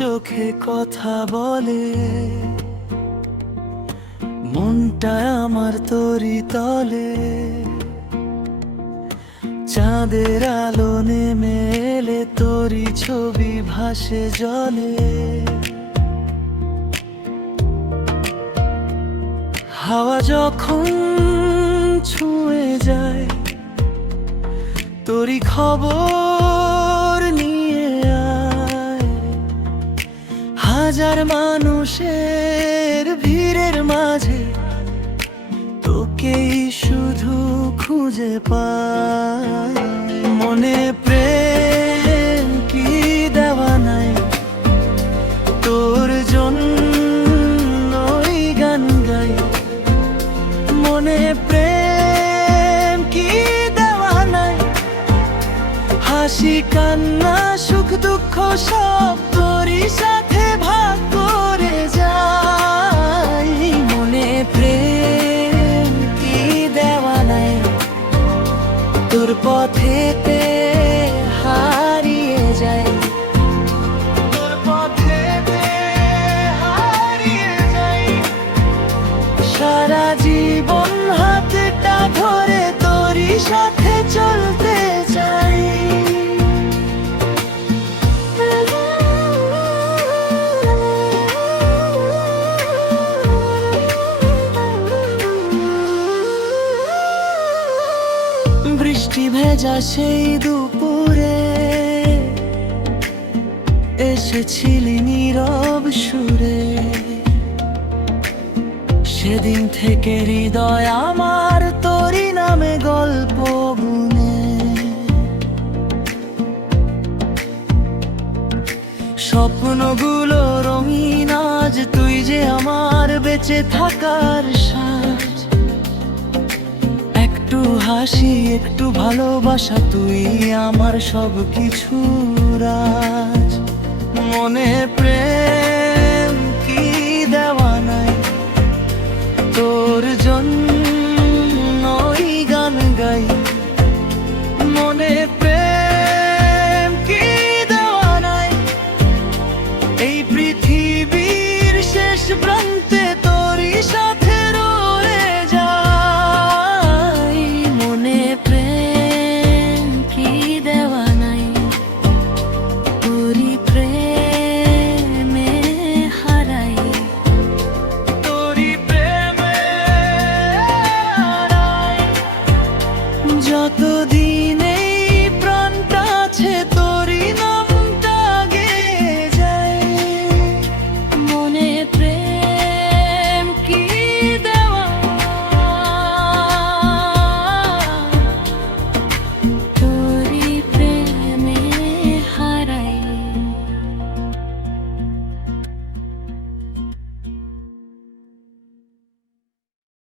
চোখে কথা বলে, মনটা আমার তোরি তলে। চাঁদের আলো নেমে এলে তোরি ছবি ভাসে জলে। হাওয়া যখন ছুঁয়ে যায় তোরি খবর নিয়ে আয়। হাজার মানুষের ভিড়ের মাঝে তোকেই শুধু খুঁজে পাই। মনে প্রেম কি দেওয়া নাই, তোর জন্যই গান গাই। মনে প্রেম কি দেওয়া নাই, হাসি কান্না সুখ দুঃখ সব তোরই সাথে ভাগ করে যাই। মনে প্রেম কি দেওয়া নাই, তোর পথেতে হারিয়ে যায়। তোর পথেতে হারিয়ে যাই। সারা জীবন হাতটা ধরে তোরই সাথে চলতে চাই। বৃষ্টি ভেজা সেই দুপুরে এসেছিলি নীরব সুরে। সেদিন থেকে হৃদয় আমার তোরই নামে গল্প বুনে। স্বপ্নগুলো রঙিন আজ, তুই যে আমার বেঁচে থাকার সাজ। একটু হাসি একটু ভালোবাসা, তুই আমার সব কিছু রাজ। মনে প্রেম কি দেওয়া নাই, তোর জন্যই গান গাই। মনে প্রেম কি দেওয়া নাই, এই পৃথিবীর শেষ প্রান্তে তোরই সাথে